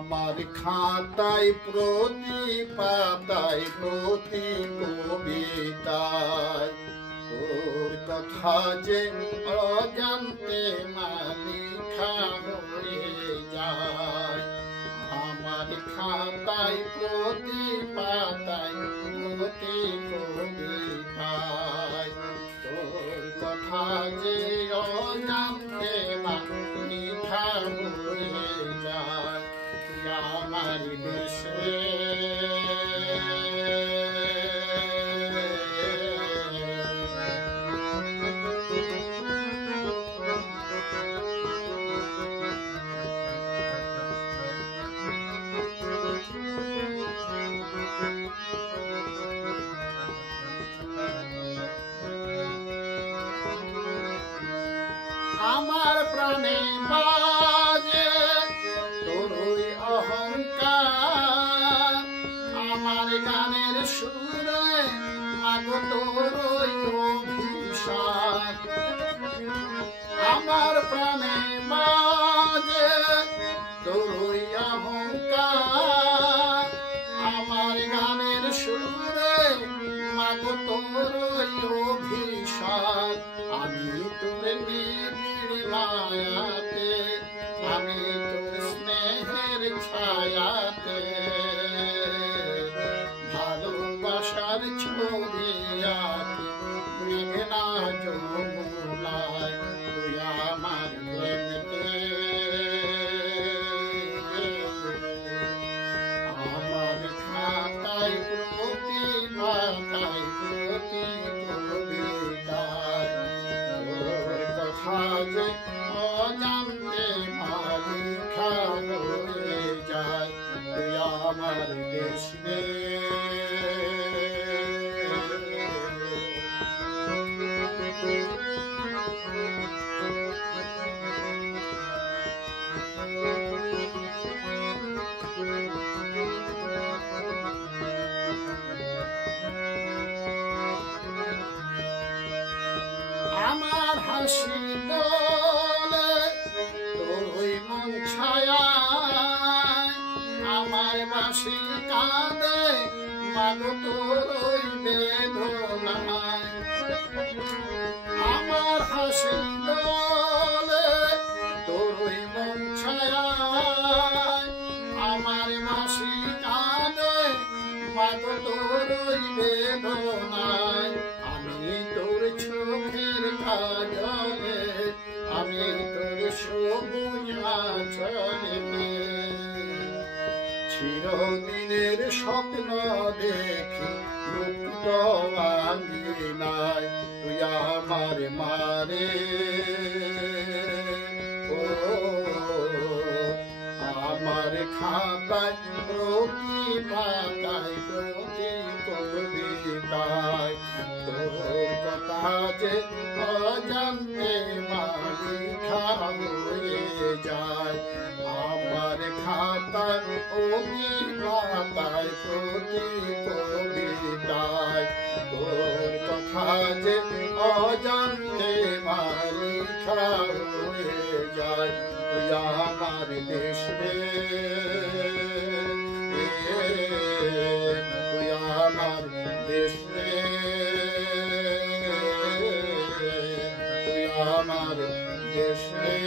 আমার খাতায় প্রতি পাতায় প্রতি কবিতায় তোর কথা যে অজান্তে লিখা হয়ে যায়। আমার খাতায় প্রতি পাতায় প্রতি কবিতায় তোর কথা যে অজান্তে লিখা হয়ে যায়। আমার দেশে আমার প্রাণে বাজে তোরই অহংকার, আমার গানের সুরে মাগো তোরই অভিশাপ। আমার প্রাণে বাজে তোরই অহংকার, আমার গানের সুরে মাগো তোরই অভিশাপ। আমি তোর নিবিড় মায়াতে, আমি তোর স্নেহের ছায়াতে ভালোবাসার ছবি আঁকি মেঘনা যমুনায়। তুই আমার প্রেমকে আমার খাতায় প্রতি পাতায় প্রতি কবিতায় তোর কথা যে অজান্তে লিখা হয়ে যায়। তুই আমার দেশ রে আমার হাসি দোলে তোরই মন ছায়ায়, আমার বাঁশি কাঁদে মাগো তোরই বেদনায়। আমার হাসি দোলে তোরই মন ছায়ায়, আমার বাঁশি কাঁদে মাগো তোরই বেদনায়। আমি তোর চোখের কাজলে, আমি তোর সবুজ আঁচলে চিরদিনের স্বপ্ন দেখি মুক্ত আঙিনায়। তুই আমার মারে ও আমার খাতায় প্রতি পাতায় প্রতি কবিতায় তোর কথা যে অজান্তে লিখা হয়ে যায়। আমার খাতায় প্রতি পাতায় প্রতি কবিতায় তোর কথা যে অজান্তে লিখা হয়ে যায়। তুই আমার দেশ রে তুই আমার দেশ রে তুই আমার দেশ রে।